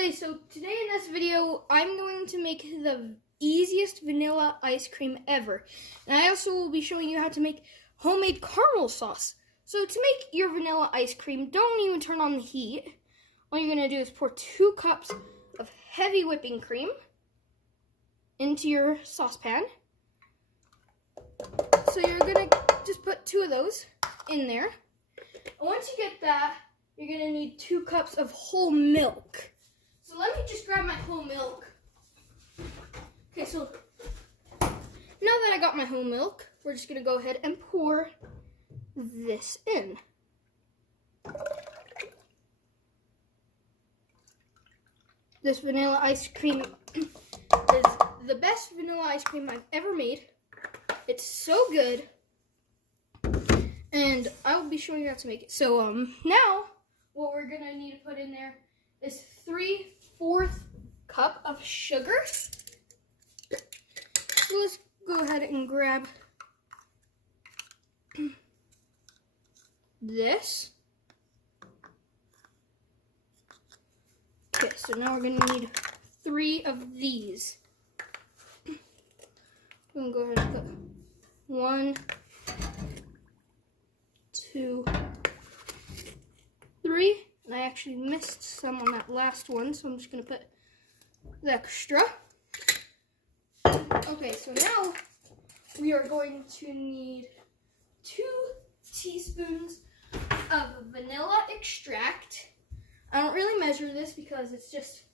Hey, so today in this video, I'm going to make the easiest vanilla ice cream ever. And I also will be showing you how to make homemade caramel sauce. So to make your vanilla ice cream, don't even turn on the heat. All you're going to do is pour 2 cups of heavy whipping cream into your saucepan. So you're going to just put 2 of those in there. And once you get that, you're going to need 2 cups of whole milk. So let me just grab my whole milk. Okay, so now that I got my whole milk, we're just going to go ahead and pour this in. This vanilla ice cream is the best vanilla ice cream I've ever made. It's so good. And I will be showing you how to make it. So now what we're going to need to put in there is 3/4 cup of sugar. So let's go ahead and grab this. Okay, so now we're going to need 3 of these. I'm going to go ahead and put 1, 2, 3. And I actually missed some on that last one, so I'm just going to put the extra. Okay, so now we are going to need 2 teaspoons of vanilla extract. I don't really measure this because it's just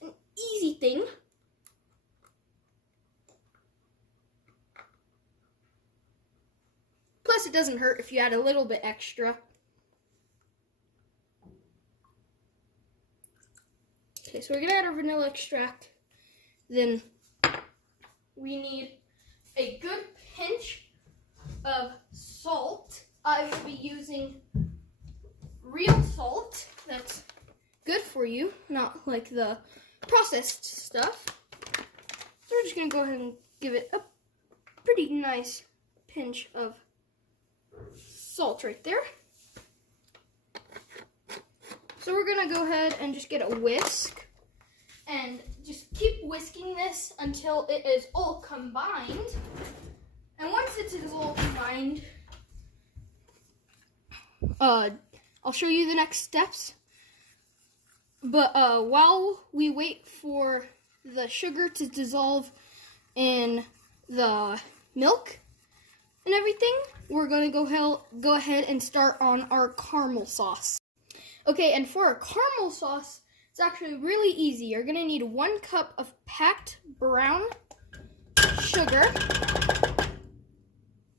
an easy thing. Plus, it doesn't hurt if you add a little bit extra. Okay, so we're going to add our vanilla extract. Then we need a good pinch of salt. I will be using real salt that's good for you, not like the processed stuff. So we're just going to go ahead and give it a pretty nice pinch of salt right there. So we're going to go ahead and just get a whisk and just keep whisking this until it is all combined. And once it is all combined, I'll show you the next steps. But while we wait for the sugar to dissolve in the milk and everything, we're going to go ahead and start on our caramel sauce. Okay, and for our caramel sauce, it's actually really easy. You're going to need 1 cup of packed brown sugar.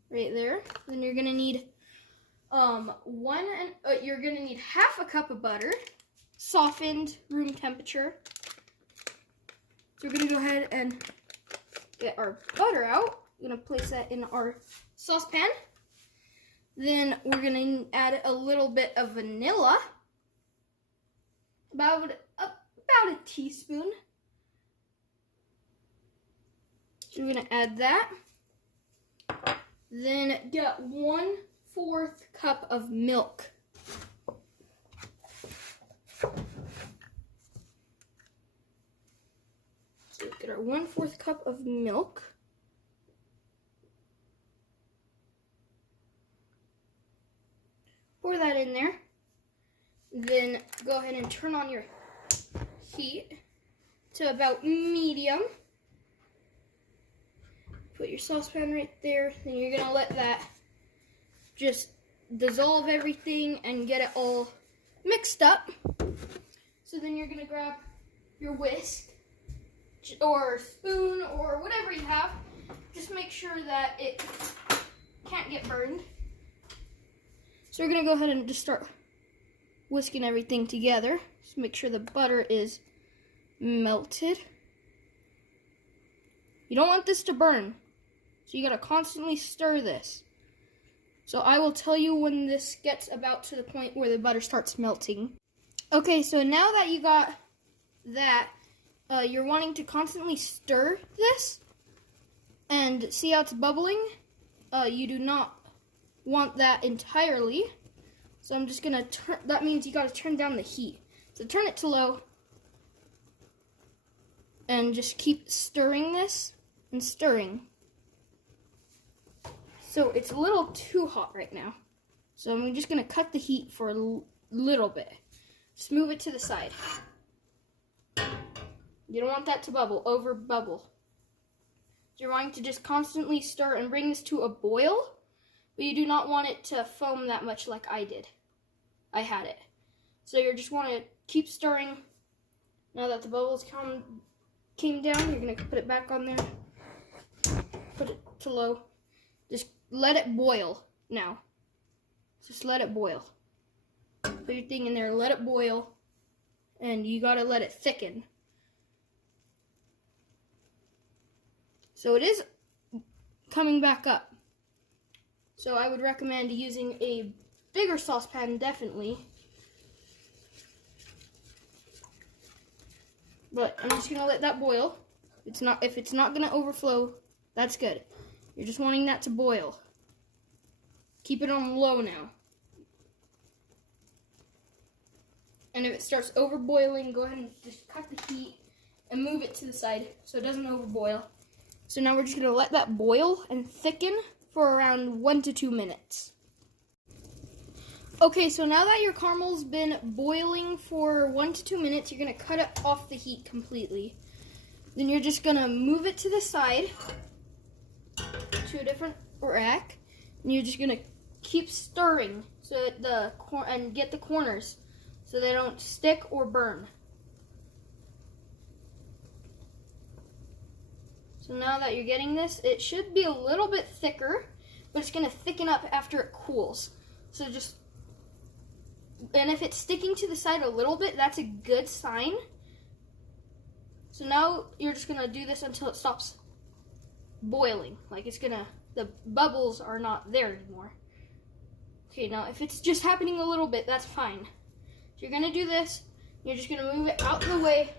Right there. Then you're going to need you're going to need 1/2 cup of butter, softened room temperature. So we're going to go ahead and get our butter out. We're going to place that in our saucepan. Then we're going to add a little bit of vanilla. About a teaspoon. So we're going to add that. Then get 1/4 cup of milk. So get our 1/4 cup of milk. Pour that in there. Then go ahead and turn on your heat to about medium. Put your saucepan right there. Then you're going to let that just dissolve everything and get it all mixed up. So then you're going to grab your whisk or spoon or whatever you have. Just make sure that it can't get burned. So we're going to go ahead and just start whisking everything together. Just make sure the butter is melted. You don't want this to burn, so you gotta constantly stir this. So I will tell you when this gets about to the point where the butter starts melting. Okay, so now that you got that, you're wanting to constantly stir this and see how it's bubbling. You do not want that entirely. So I'm just going to turn, that means you got to turn down the heat. So turn it to low, and just keep stirring this and stirring. So it's a little too hot right now. So I'm just gonna cut the heat for a little bit. Just move it to the side. You don't want that to bubble, over bubble. You're wanting to just constantly stir and bring this to a boil, but you do not want it to foam that much like I did. I had it. So you just want to keep stirring. Now that the bubbles came down, you're going to put it back on there. Put it to low. Just let it boil now. Just let it boil. Put your thing in there, let it boil, and you got to let it thicken. So it is coming back up. So I would recommend using a bigger saucepan, definitely. But I'm just gonna let that boil. If it's not gonna overflow, that's good. You're just wanting that to boil. Keep it on low now. And if it starts overboiling, go ahead and just cut the heat and move it to the side so it doesn't overboil. So now we're just going to let that boil and thicken for around 1 to 2 minutes. Okay, so now that your caramel's been boiling for 1 to 2 minutes, you're going to cut it off the heat completely. Then you're just going to move it to the side to a different rack, and you're just going to keep stirring so that and get the corners so they don't stick or burn. So now that you're getting this, it should be a little bit thicker, but it's going to thicken up after it cools. So and if it's sticking to the side a little bit, that's a good sign. So now you're just going to do this until it stops boiling. Like the bubbles are not there anymore. Okay, now if it's just happening a little bit, that's fine. So you're going to do this, you're just going to move it out of the way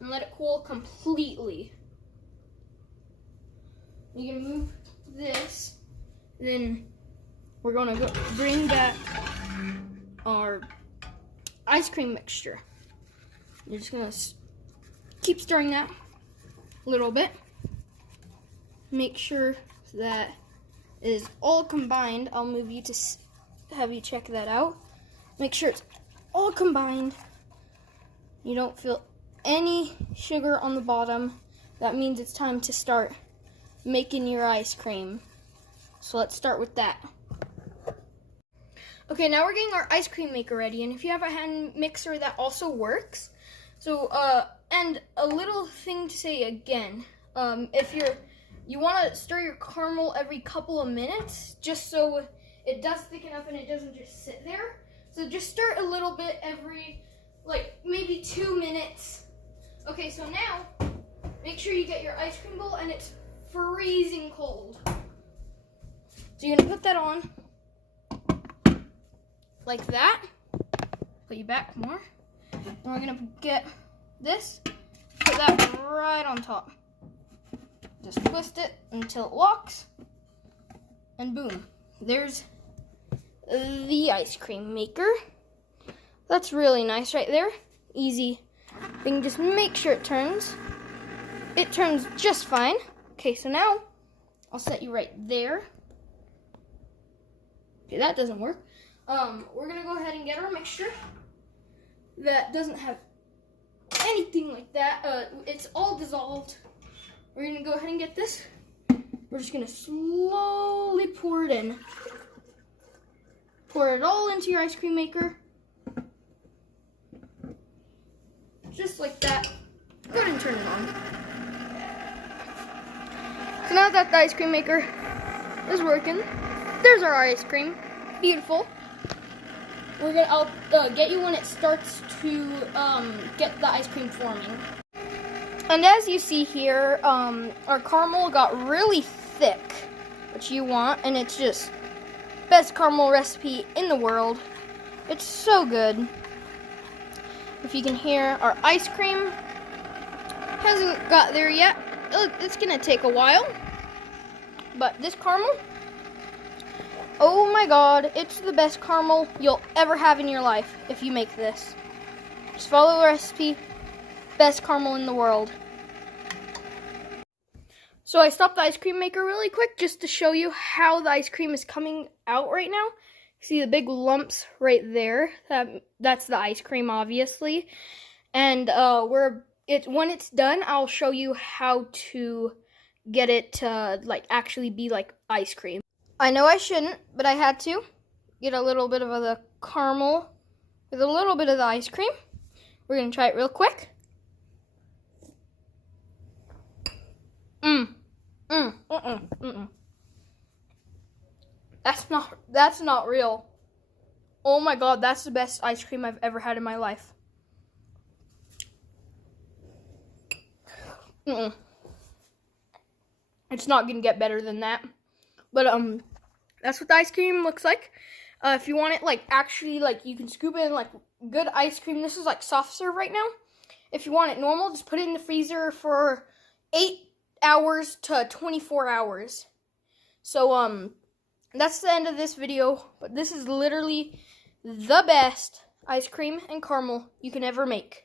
and let it cool completely. You're going to move this, then we're going to bring back our ice cream mixture. You're just going to keep stirring that a little bit. Make sure that it is all combined. I'll move you to have you check that out. Make sure it's all combined. You don't feel any sugar on the bottom. That means it's time to start making your ice cream. So let's start with that. Okay, now we're getting our ice cream maker ready, and if you have a hand mixer, that also works. So and a little thing to say again, if you want to stir your caramel every couple of minutes, just so it does thicken up and it doesn't just sit there. So just stir a little bit every, like, maybe 2 minutes. Okay, so now make sure you get your ice cream bowl and it's freezing cold. So you're gonna put that on like that. Put you back more. And we're gonna get this, put that right on top. Just twist it until it locks, and boom, there's the ice cream maker. That's really nice right there. Easy. You can just make sure it turns. It turns just fine. Okay, so now I'll set you right there. Okay, that doesn't work. We're gonna go ahead and get our mixture that doesn't have anything like that. It's all dissolved. We're gonna go ahead and get this. We're just gonna slowly pour it in. Pour it all into your ice cream maker. Just like that. Go ahead and turn it on. So now that the ice cream maker is working, there's our ice cream. Beautiful. I'll get you when it starts to get the ice cream forming. And as you see here, our caramel got really thick, which you want, and it's just best caramel recipe in the world. It's so good. If you can hear, our ice cream hasn't got there yet. It's gonna take a while, but this caramel, oh my god, it's the best caramel you'll ever have in your life if you make this. Just follow the recipe, best caramel in the world. So I stopped the ice cream maker really quick just to show you how the ice cream is coming out right now. See the big lumps right there? That's the ice cream, obviously. And when it's done, I'll show you how to get it to like actually be like ice cream. I know I shouldn't, but I had to get a little bit of the caramel with a little bit of the ice cream. We're gonna try it real quick. That's not real. Oh my god, that's the best ice cream I've ever had in my life. It's not gonna get better than that. But that's what the ice cream looks like. If you want it like actually like you can scoop it in like good ice cream. This is like soft serve right now. If you want it normal, just put it in the freezer for 8 hours to 24 hours. So that's the end of this video, but this is literally the best ice cream and caramel you can ever make.